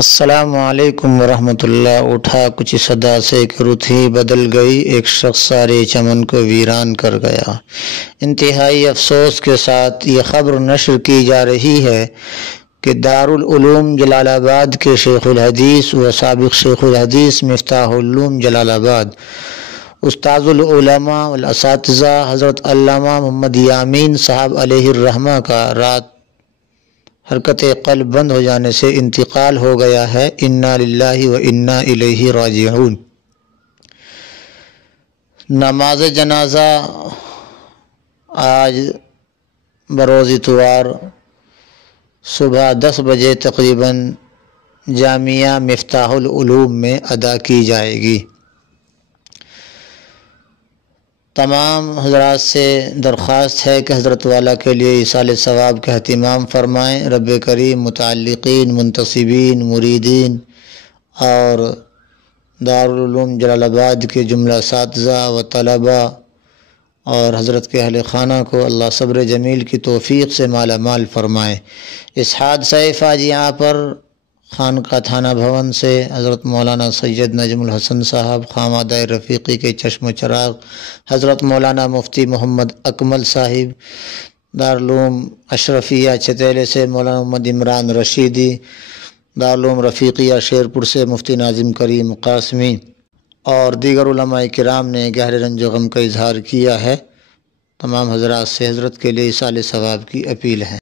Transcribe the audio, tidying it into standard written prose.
السلام علیکم ورحمۃ اللہ۔ اٹھا کچھ صدا سے کہ رت ہی بدل گئی، ایک شخص سارے چمن کو ویران کر گیا۔ انتہائی افسوس کے ساتھ یہ خبر نشر کی جا رہی ہے کہ دارالعلوم جلال آباد کے شیخ الحدیث و سابق شیخ الحدیث مفتاح العلوم جلال آباد استاذ العلماء والاساتذہ حضرت علامہ محمد یامین صاحب علیہ الرحمہ کا رات حرکت قلب بند ہو جانے سے انتقال ہو گیا ہے۔ انا للہ و انا الیہ راجعون۔ نماز جنازہ آج بروز اتوار صبح 10 بجے تقریباً جامعہ مفتاح العلوم میں ادا کی جائے گی۔ تمام حضرات سے درخواست ہے کہ حضرت والا کے لیے ایصال ثواب کا اہتمام فرمائیں۔ رب کریم متعلقین، منتسبین، مریدین اور دارالعلوم جلال آباد کے جملہ اساتذہ و طلباء اور حضرت کے اہل خانہ کو اللہ صبر جمیل کی توفیق سے مالا مال فرمائے۔ اس حادثہ فاجعہ پر خانقاہ تھانہ بھون سے حضرت مولانا سید نجم الحسن صاحب خامدہ رفیقی کے چشم و چراغ، حضرت مولانا مفتی محمد اکمل صاحب دارالعلوم اشرفیہ چتیلے سے مولانا محمد عمران رشیدی، دارالعلوم رفیقیہ شیرپور سے مفتی ناظم کریم قاسمی اور دیگر علماء کرام نے گہرے رنج و غم کا اظہار کیا ہے۔ تمام حضرات سے حضرت کے لیے ایصال ثواب کی اپیل ہے۔